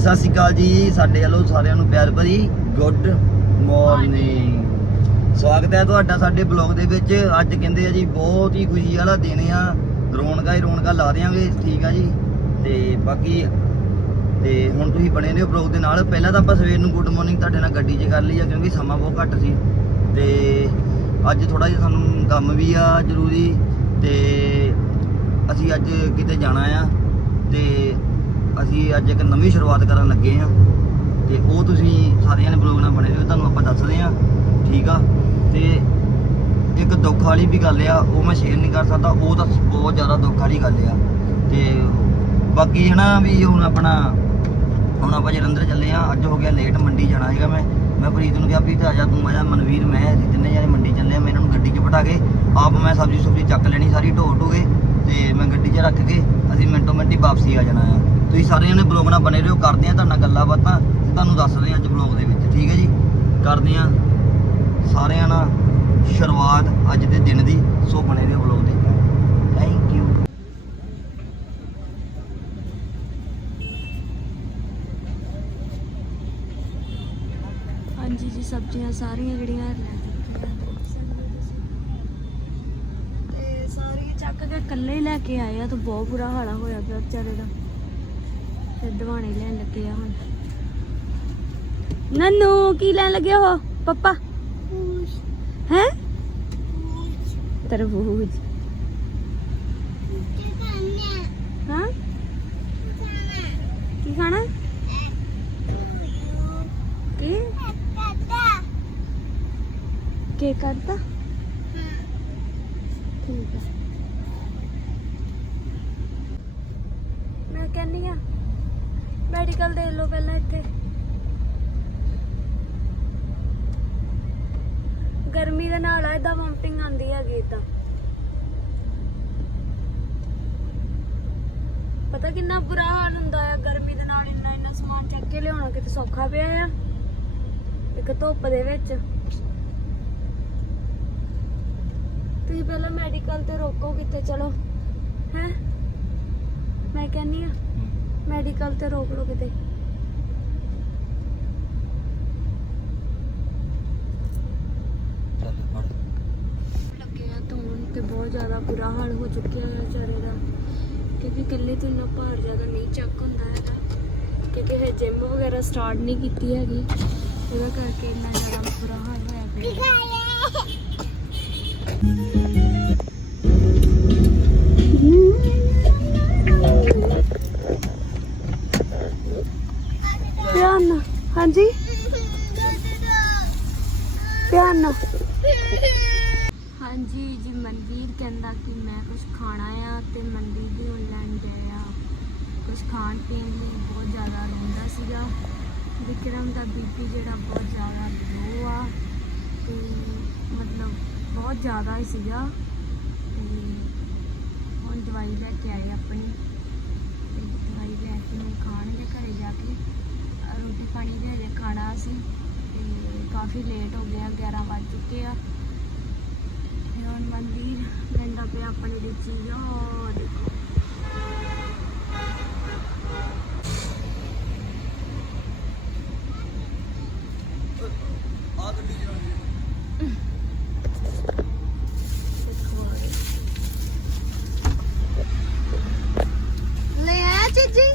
ਸਤਿ ਸ਼੍ਰੀ ਅਕਾਲ ਜੀ, ਸਾਡੇ ਵੱਲੋਂ ਸਾਰਿਆਂ ਨੂੰ ਪਿਆਰ ਭਰੀ ਗੁੱਡ ਮਾਰਨਿੰਗ ਸਵਾਗਤ ਹੈ ਤੁਹਾਡਾ ਸਾਡੇ ਬਲੌਗ ਦੇ ਵਿੱਚ। ਅੱਜ ਕਹਿੰਦੇ ਆ ਜੀ, ਬਹੁਤ ਹੀ ਖੁਸ਼ੀ ਵਾਲਾ ਦਿਨ ਆ। ਰੌਣਕਾਂ ਹੀ ਰੌਣਕਾਂ ਲਾ ਦਿਆਂਗੇ, ਠੀਕ ਆ ਜੀ। ਤੇ ਬਾਕੀ ਤੇ ਹੁਣ ਤੁਸੀਂ ਬਣੇ ਨੇ ਬਲੌਗ ਦੇ ਨਾਲ। ਪਹਿਲਾਂ ਤਾਂ ਆਪਾਂ ਸਵੇਰ ਨੂੰ ਗੁੱਡ ਮਾਰਨਿੰਗ ਤੁਹਾਡੇ ਨਾਲ ਗੱਡੀ 'ਚ ਕਰ ਲਈ ਆ, ਕਿਉਂਕਿ ਸਮਾਂ ਬਹੁਤ ਘੱਟ ਸੀ। ਤੇ ਅੱਜ ਥੋੜਾ ਜਿਹਾ ਸਾਨੂੰ ਕੰਮ ਵੀ ਆ ਜ਼ਰੂਰੀ। ਤੇ ਅਸੀਂ ਅੱਜ ਕਿਤੇ ਜਾਣਾ ਆ। ਤੇ ਅਸੀਂ ਅੱਜ ਇੱਕ ਨਵੀਂ ਸ਼ੁਰੂਆਤ ਕਰਨ ਲੱਗੇ ਆ ਤੇ ਉਹ ਤੁਸੀਂ ਸਾਰਿਆਂ ਨੇ ਬਲੌਗ ਨਾਲ ਬਣੇ ਰਹੋ, ਤੁਹਾਨੂੰ ਆਪਾਂ ਦੱਸਦੇ ਆ ਠੀਕ ਆ? ਤੇ ਇੱਕ ਦੁੱਖ ਵਾਲੀ ਵੀ ਗੱਲ ਆ, ਉਹ ਮੈਂ ਸ਼ੇਅਰ ਨਹੀਂ ਕਰ ਸਕਦਾ, ਉਹ ਤਾਂ ਬਹੁਤ ਜ਼ਿਆਦਾ ਦੁੱਖ ਵਾਲੀ ਗੱਲ ਆ। ਤੇ ਬਾਕੀ ਹਨਾ ਵੀ ਹੁਣ ਆਪਣਾ, ਹੁਣ ਆਪਾਂ ਜਲੰਧਰ ਚੱਲੇ ਆ ਅੱਜ ਹੋ ਗਿਆ ਲੇਟ ਮੰਡੀ ਜਾਣਾ ਹੈਗਾ ਮੈਂ। ਮੈਂ ਪ੍ਰੀਤ ਨੂੰ ਕਿਹਾ ਵੀ ਤੇ ਆ ਜਾ, ਤੂੰ ਆ ਮਨਵੀਰ, ਮੈਂ, ਅਸੀਂ ਤਿੰਨੇ ਜਾਣੇ ਮੰਡੀ ਚੱਲੇ ਆ ਮੈਂ ਇਹਨਾਂ ਨੂੰ ਗੱਡੀ 'ਚ ਬਿਠਾ ਕੇ, ਆਪ ਮੈਂ ਸਬਜ਼ੀ ਸੁਬਜ਼ੀ ਚੱਕ ਲੈਣੀ ਸਾਰੀ ਢੋ ਢੋਗੇ ਤੇ ਮੈਂ ਗੱਡੀ 'ਚ ਰੱਖ ਕੇ ਅਸੀਂ ਮਿੰਟੋ ਮਿੰਟੀ ਵਾਪਸੀ ਆ ਜਾਣਾ ਆ। ਤੁਸੀਂ ਸਾਰੇ ਜਣੇ ਬਲੌਗ ਨਾਲ ਬਣੇ ਰਹੋ, ਕਰਦੇ ਆ ਤੁਹਾਡੇ ਨਾਲ ਗੱਲਾਂ ਬਾਤਾਂ ਤੇ ਤੁਹਾਨੂੰ ਦੱਸਦੇ ਆ ਅੱਜ ਬਲੌਗ ਦੇ ਵਿੱਚ, ਠੀਕ ਹੈ ਜੀ? ਕਰਦੇ ਆ ਸਾਰਿਆਂ ਨਾਲ ਸ਼ੁਰੂਆਤ ਅੱਜ ਦੇ ਦਿਨ ਦੀ, ਸੋ ਬਣੇ ਰਹੋ ਬਲੌਗ ਦੇ ਥੈਂਕ ਯੂ ਹਾਂਜੀ ਜੀ, ਸਬਜ਼ੀਆਂ ਸਾਰੀਆਂ ਜਿਹੜੀਆਂ ਲੈ ਚੁੱਕੀਆਂ ਦੇਖ ਸਕਦੇ ਹੋ ਤੁਸੀਂ। ਤੇ ਸਾਰੀਆਂ ਚੱਕ ਕੇ ਇਕੱਲੇ ਹੀ ਲੈ ਕੇ ਆਏ ਆ ਤਾਂ ਬਹੁਤ ਬੁਰਾ ਹਾਲਾ ਹੋਇਆ ਪਿਆ ਵਿਚਾਰੇ ਦਾ। ਫਿਰ ਦਵਾਣੇ ਲੈਣ ਲੱਗੇ ਆ ਹੁਣ। ਨੰਨੂ, ਕੀ ਲੈਣ ਲੱਗੇ ਹੋ ਪਪਾ? ਹੈ? ਤਰਬੂਜ। ਹਾਂ? ਕੀ ਖਾਣਾ? ਕੀ? ਕੀ ਕਰਦਾ ਠੀਕ ਹੈ ਕਹਿੰਨੀ ਆ? ਮੈਡੀਕਲ ਦੇ ਲਓ ਪਹਿਲਾਂ ਇੱਥੇ। ਗਰਮੀ ਦੇ ਨਾਲ ਆ ਇਦਾਂ ਵੋਮਟਿੰਗ ਆਉਂਦੀ ਹੈਗੀ ਇਦਾਂ ਪਤਾ ਕਿੰਨਾ ਬੁਰਾ ਹਾਲ ਹੁੰਦਾ ਆ, ਗਰਮੀ ਦੇ ਨਾਲ ਇੰਨਾ ਇੰਨਾ ਸਮਾਨ ਚੱਕ ਕੇ ਲਿਆਉਣਾ ਕਿਤੇ ਸੌਖਾ ਪਿਆ ਆ। ਇੱਕ ਧੁੱਪ ਦੇ ਵਿੱਚ। ਤੁਸੀਂ ਪਹਿਲਾਂ ਮੈਡੀਕਲ ਤੇ ਰੋਕੋ ਕਿਤੇ, ਚਲੋ। ਹੈ? ਮੈਂ ਕਹਿੰਨੀ ਆ ਮੈਡੀਕਲ ਤੇ ਰੋਕ ਲਓ ਕਿਤੇ ਚੱਲ ਫੜ ਲੱਗੇ ਆ ਧੋਣ ਤੇ ਬਹੁਤ ਜ਼ਿਆਦਾ ਬੁਰਾ ਹਾਲ ਹੋ ਚੁੱਕਿਆ ਹੈ ਵਿਚਾਰੇ ਦਾ ਕਿਉਂਕਿ ਇਕੱਲੇ ਤੋਂ ਇੰਨਾ ਭਾਰ ਜ਼ਿਆਦਾ ਨਹੀਂ ਚੱਕ ਹੁੰਦਾ ਹੈਗਾ ਕਿਉਂਕਿ ਇਹ ਜਿਮ ਵਗੈਰਾ ਸਟਾਰਟ ਨਹੀਂ ਕੀਤੀ ਹੈਗੀ ਉਹਦਾ ਕਰਕੇ ਇੰਨਾ ਜ਼ਿਆਦਾ ਬੁਰਾ ਹਾਲ ਹੋਇਆ ਪਿਆ ਹਾਂਜੀ? ਧਿਆਨ ਨਾਲ। ਹਾਂਜੀ ਜੀ, ਮਨਵੀਰ ਕਹਿੰਦਾ ਕਿ ਮੈਂ ਕੁਝ ਖਾਣਾ ਆ ਤੇ ਮਨਵੀਰ ਵੀ ਆਨਲਾਈਨ ਗਏ ਆ। ਕੁਝ ਖਾਣ ਪੀਣ ਲਈ ਬਹੁਤ ਜ਼ਿਆਦਾ ਰੋਂਦਾ ਸੀਗਾ। ਵਿਕਰਮ ਦਾ ਬੀਪੀ ਜਿਹੜਾ ਬਹੁਤ ਜ਼ਿਆਦਾ ਲੋ ਆ ਤੇ ਮਤਲਬ ਬਹੁਤ ਜ਼ਿਆਦਾ ਹੀ ਸੀਗਾ ਤੇ ਹੁਣ ਦਵਾਈ ਲੈ ਕੇ ਆਏ ਆਪਣੀ। ਤੇ ਦਵਾਈ ਲੈ ਕੇ ਹੁਣ ਖਾਣਗੇ ਘਰੇ ਜਾ ਕੇ। ਰੋਟੀ ਪਾਣੀ ਦੇ ਹਜੇ ਖਾਣਾ ਸੀ ਤੇ ਕਾਫੀ ਲੇਟ ਹੋ ਗਿਆ 11 ਵੱਜ ਚੁੱਕੇ ਆ। ਤੇ ਹੁਣ ਮੰਦੀ ਲੈਂਦਾ ਪਿਆ ਆਪਣੀ ਦੀ ਚੀਜ਼, ਉਹ ਦੇਖੋ ਆ ਗੱਡੀ ਚਲਾਉਣੀ ਲੈ ਆਇਆ ਚੀਜੀ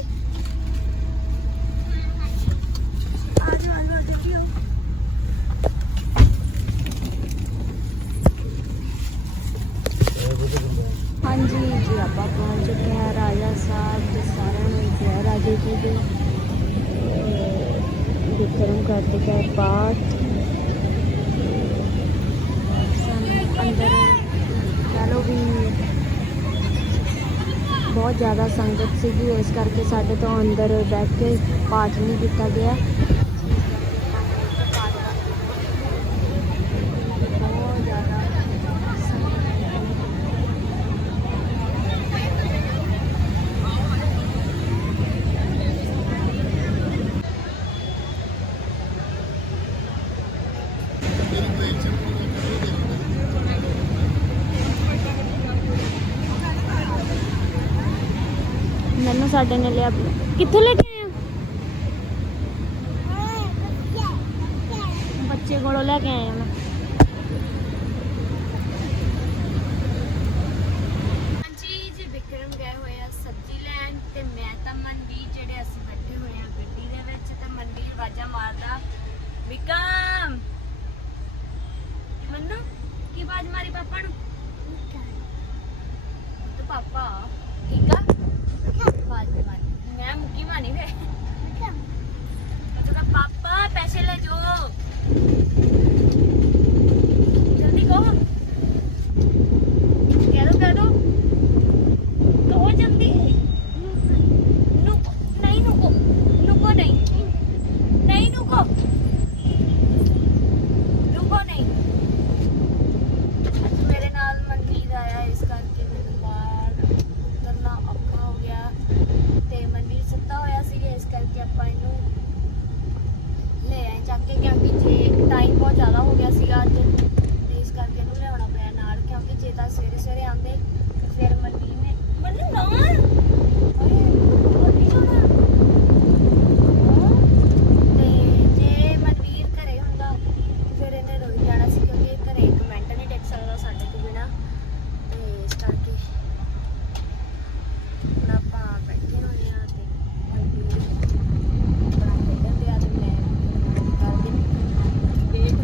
ਆ ਜਾ ਆ ਜਾ ਦੇਖਿਓ ਹਾਂਜੀ ਜੀ ਆਪਾਂ ਪਹੁੰਚ ਚੁੱਕੇ ਹਾਂ, ਰਾਜਾ ਸਾਹਿਬ ਤੇ ਸਾਰਿਆਂ ਨੂੰ ਜੈ ਰਾਜੇ ਜੀ ਦੇ। ਵਿਕਰਮ ਕਰਦੇ ਹੈ ਪਾਠ। ਸਾਨੂੰ ਅੰਦਰ ਚਲੋ ਵੀ ਬਹੁਤ ਜ਼ਿਆਦਾ ਸੰਗਤ ਸੀਗੀ, ਇਸ ਕਰਕੇ ਸਾਡੇ ਤੋਂ ਅੰਦਰ ਬੈਠ ਕੇ ਪਾਠ ਨਹੀਂ ਕੀਤਾ ਗਿਆ। ਮੈਨੂੰ ਸਾਡੇ ਨੇ ਲਿਆ ਕਿੱਥੇ ਲੈ ਕੇ ਆਏ ਬੱਚੇ ਕੋਲੋਂ ਲੈ ਕੇ ਆਏ ਆ ਪਾਪਾ ਠੀਕ ਆ? ਬਾਜ ਮਾਰੀ ਮੈਂ ਮੁੱਕੀ ਮਾਨੀ ਵੇ ਤੇਰਾ ਪਾਪਾ ਪੈਸੇ ਲੈ ਜੋ ਜਲਦੀ ਕਹੋ ਕਹਿ ਦੋ ਕਹਿ ਦੋ ਕਹੋ ਜਲਦੀ ਨੁਕ ਨਹੀਂ ਨੁਕੋ ਨੁਕੋ ਨਹੀਂ ਨਹੀਂ ਨੁਕੋ ਨੁਕੋ ਨਹੀਂ ਮੇਰੇ ਨਾਲ ਮਨਵੀਰ ਆਇਆ ਇਸ ਕਰਕੇ ਮੈਨੂੰ ਬਾਹਰ ਉਤਰਨਾ ਔਖਾ ਹੋ ਗਿਆ ਤੇ ਮਨਵੀਰ ਸੁੱਤਾ ਹੋਇਆ ਸੀਗਾ ਇਸ ਕਰਕੇ ਆਪਾਂ ਇਹਨੂੰ ਲੈ ਆਏ ਚੱਕ ਕੇ ਕਿਉਂਕਿ ਜੇ ਟਾਈਮ ਬਹੁਤ ਜ਼ਿਆਦਾ ਹੋ ਗਿਆ ਸੀਗਾ ਅੱਜ ਤੇ ਇਸ ਕਰਕੇ ਇਹਨੂੰ ਲਿਆਉਣਾ ਪਿਆ ਨਾਲ ਕਿਉਂਕਿ ਜੇ ਤਾਂ ਸਵੇਰੇ ਸਵੇਰੇ ਆਉਂਦੇ ਤੇ ਫਿਰ ਮਨਵੀਰ ਨੇ ਮੰਨੂ ਨਾ ਅਰੇ ਉਹ ਨਹੀਂ ਜਾਣਾ ਹਾਂ। ਤੇ ਜੇ ਮਨਵੀਰ ਘਰੇ ਹੁੰਦਾ ਫਿਰ ਇਹਨੇ ਰੋਈ ਜਾਣਾ ਸੀ ਕਿਉਂਕਿ ਘਰੇ ਇੱਕ ਮਿੰਟ ਨਹੀਂ ਟਿਕ ਸਕਦਾ ਸਾਡੇ ਤੋਂ ਬਿਨਾ ਤੇ ਇਸ ਕਰਕੇ ਹੁਣ ਆਪਾਂ ਬੈਠੇ ਹੋਏ ਆ ਤੇ ਮਨਵੀਰ ਬਣਾ ਖੇਡਣ ਦਿਆ ਤੇ ਮੈਂ ਕਰਕੇ ਦੇਖ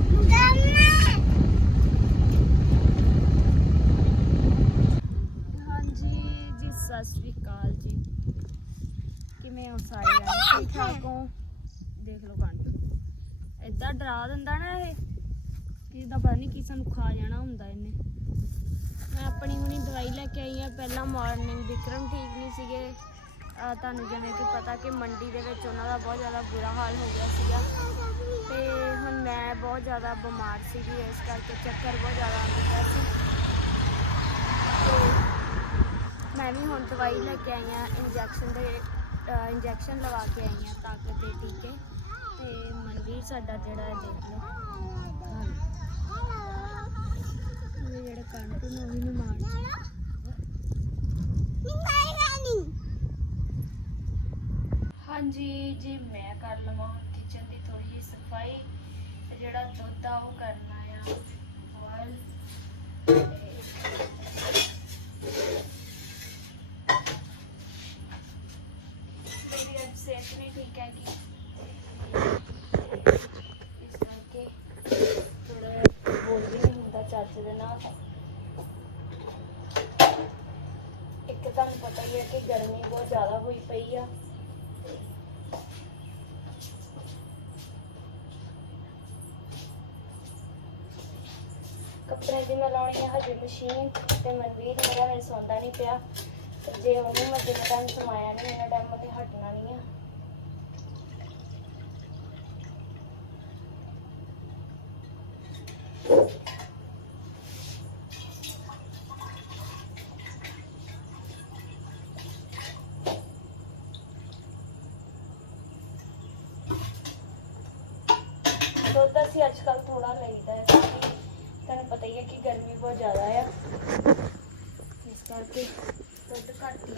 ਹਾਂਜੀ ਜੀ ਸਤਿ ਸ੍ਰੀ ਅਕਾਲ ਜੀ ਕਿਵੇਂ ਹੋ ਸਾਰੇ ਜਾਣੇ ਠੀਕ ਠਾਕ ਹੋ ਦੇਖ ਲਓ ਕੰਟ ਦਿੰਦਾ ਨਾ ਇਹ। ਕਿ ਪਤਾ ਨਹੀਂ ਕੀ ਸਾਨੂੰ ਖਾ ਜਾਣਾ ਹੁੰਦਾ ਇਹਨੇ। ਮੈਂ ਆਪਣੀ ਹੁਣੀ ਦਵਾਈ ਲੈ ਕੇ ਆਈ ਆ। ਪਹਿਲਾਂ ਮਾਰਨਿੰਗ ਵਿਕਰਮ ਠੀਕ ਨਹੀਂ ਸੀਗੇ। ਅਹ ਤੁਹਾਨੂੰ ਜਿਵੇਂ ਕਿ ਪਤਾ ਕਿ ਮੰਡੀ ਦੇ ਵਿੱਚ ਉਹਨਾਂ ਦਾ ਬਹੁਤ ਜ਼ਿਆਦਾ ਬੁਰਾ ਹਾਲ ਹੋ ਗਿਆ ਸੀਗਾ। ਤੇ ਹੁਣ ਮੈਂ ਬਹੁਤ ਜ਼ਿਆਦਾ ਬਿਮਾਰ ਸੀਗੀ, ਇਸ ਕਰਕੇ ਚੱਕਰ ਬਹੁਤ ਜ਼ਿਆਦਾ ਆਉਂਦੇ ਪਿਆ ਸੀ। ਤੇ ਮੈਂ ਵੀ ਹੁਣ ਦਵਾਈ ਲੈ ਕੇ ਆਈ ਆ। ਇੰਜੈਕਸ਼ਨ ਦੇ ਇੰਜੈਕਸ਼ਨ ਲਵਾ ਕੇ ਆਈ ਆ ਤਾਕਤ ਦੇ ਟੀਕੇ ਤੇ ਮਨਵੀਰ ਸਾਡਾ ਜਿਹੜਾ ਹੈ ਦੇਖ ਲਓ। ਇਹ ਜਿਹੜਾ ਕੰਟ ਨੂੰ ਵੀ ਨਹੀਂ ਮਾਰਨਾ ਹਾਂਜੀ, ਜੀ ਮੈਂ ਕਰ ਲਵਾਂ ਕਿਚਨ ਦੀ ਥੋੜੀ ਜਿਹੀ ਸਫ਼ਾਈ, ਤੇ ਜਿਹੜਾ ਦੁੱਧ ਆ, ਉਹ ਕਰਨਾ ਆ। ਬੋਇਲ ਮੇਰੀ ਅੱਜ ਸਿਹਤ ਨਹੀਂ ਠੀਕ ਹੈਗੀ ਇਸ ਕਰਕੇ ਥੋੜਾ ਬੋਲ ਵੀ ਨਹੀਂ ਹੁੰਦਾ ਨਾਲ ਇੱਕ ਤੁਹਾਨੂੰ ਪਤਾ ਹੀ ਹੈ ਕਿ ਗਰਮੀ ਬਹੁਤ ਜ਼ਿਆਦਾ ਹੋਈ ਪਈ ਆ। ਕੱਪੜੇ ਦੀ ਮੈਂ ਲਾਉਣੀ ਹੈ ਹਜੇ ਮਸ਼ੀਨ ਤੇ ਮਨਵੀਰ ਮੇਰਾ ਹਜੇ ਸੌਂਦਾ ਨਹੀਂ ਪਿਆ। ਜੇ ਉਹਨੂੰ ਮੈਂ ਜਿੰਨਾ ਟਾਈਮ ਸਮਾਇਆ ਨਹੀਂ ਇਹਨਾਂ ਟਾਈਮ ਤੇ ਹਟਣਾ ਨਹੀਂ ਆ ਦੁੱਧ ਅਸੀਂ ਅੱਜ ਕੱਲ ਥੋੜਾ ਲਈਦਾ ਹੈ ਕਿਉਂਕਿ ਤੁਹਾਨੂੰ ਪਤਾ ਹੀ ਹੈ ਕਿ ਗਰਮੀ ਬਹੁਤ ਜ਼ਿਆਦਾ ਆ। ਇਸ ਕਰਕੇ ਦੁੱਧ ਘੱਟ ਹੀ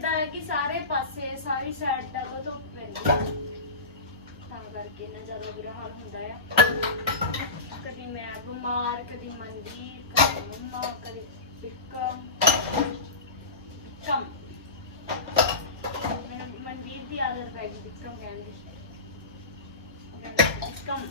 ਇਦਾਂ ਹੈ ਕਿ ਸਾਰੇ ਪਾਸੇ, ਸਾਰੀ ਸਾਈਡ ਡਬਲ ਧੁੱਪ ਪੈਂਦੀ ਹੈ। ਤਾਂ ਕਰਕੇ ਨਾ ਜ਼ਿਆਦਾ ਬੁਰਾ ਹਾਲ ਹੁੰਦਾ ਆ। ਕਦੀ ਮੈਂ ਬਿਮਾਰ, ਕਦੀ ਮੰਦੀ ਕਦੀ ਮੰਮਾ, ਕਦੀ ਬਿਕਮ ਕੰਮ ਮੈਨੂੰ ਮਨਵੀਰ ਦੀ ਆਦਤ ਪੈ ਗਈ ਕਹਿੰਦੀ ਬਿਕਮ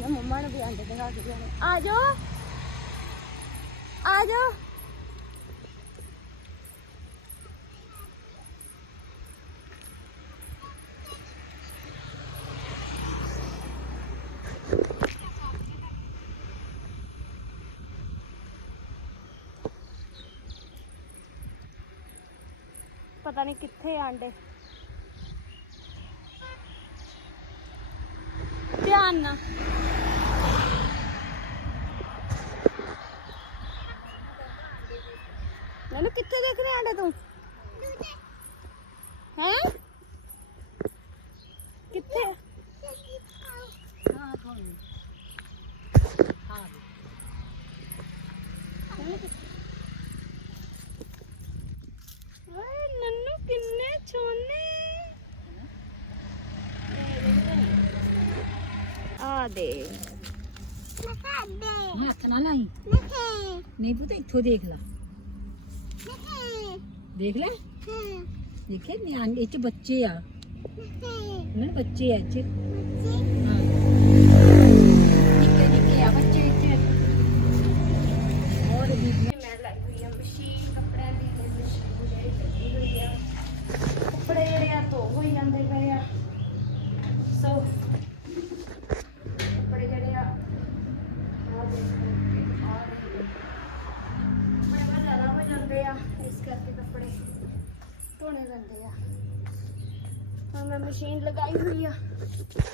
ਮੈਂ ਮੰਮਾ ਨੂੰ ਵੀ ਆਂਡੇ ਦਿਖਾ ਕੇ ਆ। ਜਾਓ। ਆ ਜਾਓ। ਪਤਾ ਨਹੀਂ ਕਿੱਥੇ ਆਂਡੇ। ਸਾਡਾ ਤੂੰ? ਹਾਂ? ਕਿੱਥੇ? ਹਾਂ ਕੌਣ ਹਾਂ ਓਏ ਨੰਨੂ ਕਿੰਨੇ ਛੋਨੇ। ਆ ਦੇ। ਹੱਥ ਇੱਥੋਂ ਦੇਖ ਲਾ। ਦੇਖ ਲੈ। ਦੇਖੇ ਨਿਆਣੇ ਇਹ ਚ ਬੱਚੇ ਆ। ਨਾ ਬੱਚੇ ਆ ਇਹ ਹਾਂ।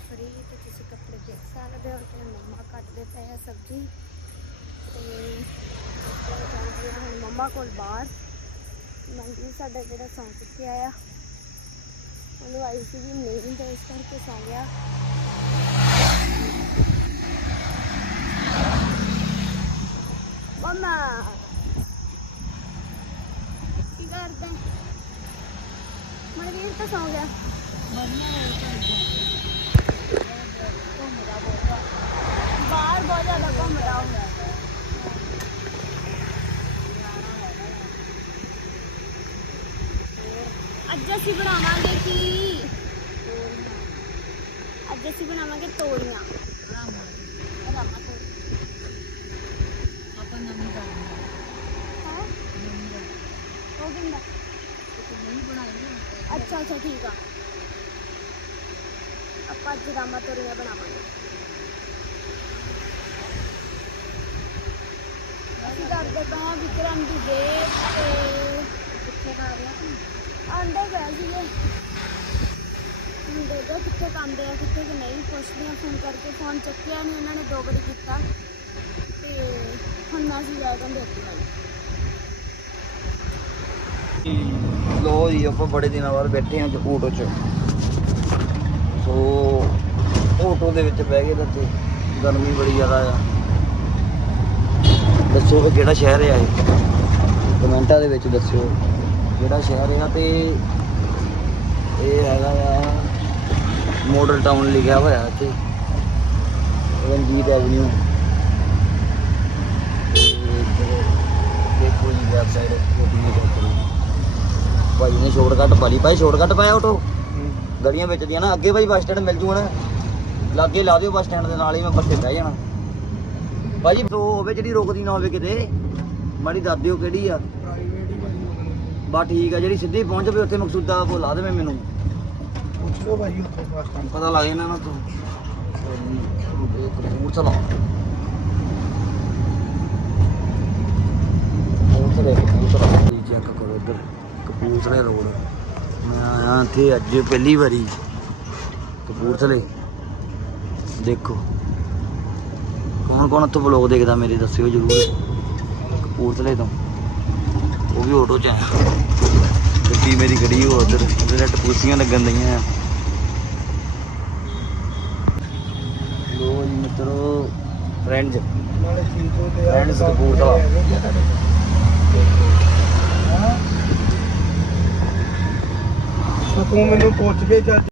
ਫਰੀ ਤੇ ਤੁਸੀਂ ਕੱਪੜੇ ਦੇਖ ਸਕਦੇ ਹੋ ਤੇ ਮੰਮਾ ਕੱਟਦੇ ਪਏ ਆ ਸਬਜ਼ੀ। ਤੇ ਜਾਂਦੇ ਹਾਂ ਹੁਣ ਮੰਮਾ ਕੋਲ ਬਾਹਰ। ਮੰਗੀ ਸਾਡਾ ਜਿਹੜਾ ਸੌਂ ਚੁੱਕਿਆ ਆ, ਉਹਨੂੰ ਆਈ ਸੀ ਵੀ ਨਹੀਂ ਤੇ ਇਸ ਕਰਕੇ ਸੌਂ ਗਿਆ। ਮਮਾ, ਕੀ ਕਰਦਾ? ਮਨਵੀਰ ਤਾਂ ਸੌਂ ਗਿਆ। ਬਾਹਰ ਬਹੁਤ ਜ਼ਿਆਦਾ ਘੁੰਮਦਾ ਹੁੰਦਾ ਅੱਜ ਅਸੀਂ ਬਣਾਵਾਂਗੇ ਕੀ ਅੱਜ ਅਸੀਂ ਬਣਾਵਾਂਗੇ ਤੋਰੀਆਂ ਰਾਮਾ ਤੋਰੀ ਆਪਾਂ ਨਵੀਂ ਕਰਨੀ ਹੈ ਉਹ ਕਿੰਦਾ ਨਹੀਂ ਬਣਾਈ ਅੱਛਾ ਅੱਛਾ ਠੀਕ ਆ ਆਪਾਂ ਅੱਜ ਰਾਮਾ ਤੋਰੀਆਂ ਬਣਾਵਾਂਗੇ ਅਸੀਂ ਕਰਦੇ ਵਿਕਰਮ ਦੀ ਡੇਟ ਤੇ ਕਿੱਥੇ ਕਰ ਆਂਦੇ ਗਏ ਸੀਗੇ। ਹੁਣ ਦੇਖੋ ਕਿੱਥੇ ਕੰਦੇ ਆ, ਕਿੱਥੇ ਕਿ ਨਹੀਂ। ਪੁੱਛਦੇ ਆ ਫੋਨ ਕਰਕੇ ਫੋਨ ਚੱਕਿਆ ਨਹੀਂ ਉਹਨਾਂ ਨੇ ਦੋ ਵਾਰੀ ਕੀਤਾ। ਤੇ ਹੁਣ ਮੈਸੇਜ ਆਇਆ ਕਹਿੰਦੇ ਅੱਗੇ ਵਾਲੀ ਲੋ ਜੀ, ਆਪਾਂ ਬੜੇ ਦਿਨਾਂ ਬਾਅਦ ਬੈਠੇ ਹਾਂ ਆਟੋ 'ਚ। ਸੋ ਆਟੋ ਦੇ ਵਿੱਚ ਬਹਿ ਗਏ ਤਾਂ ਗਰਮੀ ਬੜੀ ਜ਼ਿਆਦਾ ਆ। ਦੱਸੋ ਵੀ ਕਿਹੜਾ ਸ਼ਹਿਰ ਆ ਇਹ? ਕਮੈਂਟਾਂ ਦੇ ਵਿੱਚ ਦੱਸਿਓ ਕਿਹੜਾ ਸ਼ਹਿਰ ਆ ਤੇ ਇਹ ਹੈਗਾ ਆ ਮਾਡਲ ਟਾਊਨ ਲਿਖਿਆ ਹੋਇਆ ਇੱਥੇ। ਰਣਜੀਤ ਐਵਨਿਊ। ਦੇਖੋ ਜੀ ਵੈਬਸਾਈਟ ਭਾਈ ਨੇ ਸ਼ੋਰਟਕਟ ਪਾ ਲਈ। ਭਾਈ ਸ਼ੋਰਟਕਟ ਪਾਇਆ ਆਟੋ ਗਲੀਆਂ ਵਿੱਚ ਦੀਆਂ ਨਾ ਅੱਗੇ ਭਾਈ ਬੱਸ ਸਟੈਂਡ ਮਿਲ ਜੂਗਾ ਨਾ। ਲਾਗੇ ਲਾ ਦਿਓ ਬੱਸ ਸਟੈਂਡ ਦੇ ਨਾਲ ਹੀ ਮੈਂ ਬੱਸੇ ਬਹਿ ਜਾਣਾ। ਭਾਜੀ ਤੋ ਹੋਵੇ ਜਿਹੜੀ ਰੁਕਦੀ ਨਾ ਹੋਵੇ ਕਿਤੇ ਮਾੜੀ ਦੱਸ ਦਿਓ ਕਿਹੜੀ ਆ। ਬਾ ਠੀਕ ਆ ਜਿਹੜੀ ਸਿੱਧੀ ਪਹੁੰਚ ਜਾਵੇ ਉੱਥੇ ਮਕਸੂਦਾ ਕੋ ਲਾ ਦੇਵੇ ਮੈਨੂੰ। ਪੁੱਛ ਲਓ ਭਾਈ ਉੱਥੋਂ ਬੱਸ ਸਟੈਂਡ ਪਤਾ ਲੱਗ ਜਾਣਾ ਨਾ ਤੂੰ ਕਪੂਰਥਲਾ ਕਪੂਰਥਲੇ ਕਪੂਰਥਲਾ ਜੀ ਚੈੱਕ ਕਰੋ ਇੱਧਰ। ਕਪੂਰਥਲੇ ਰੋਡ। ਮੈਂ ਆਇਆ ਇੱਥੇ ਅੱਜ ਪਹਿਲੀ ਵਾਰੀ। ਕਪੂਰਥਲੇ। ਦੇਖੋ। ਕੌਣ ਕੌਣ ਇੱਥੋਂ ਬਲੌਗ ਦੇਖਦਾ ਮੇਰੇ ਦੱਸਿਓ ਜਰੂਰ। ਕਪੂਰਥਲੇ ਤੋਂ। ਉਹ ਵੀ ਆਟੋ ਚ ਆਇਆ ਗੱਡੀ ਮੇਰੀ ਖੜੀ ਹੋ ਉਧਰ। ਉਹਦੇ ਟਪੂਸੀਆਂ ਲੱਗਣ ਦਈਆਂ ਆ। ਲੋ ਜੀ ਮਿੱਤਰੋ ਫਰੈਂਡਸ Friends ਕਪੂਰਥਲਾ। ਤੂੰ ਮੈਨੂੰ ਪੁੱਛ ਕੇ ਚੱਲ।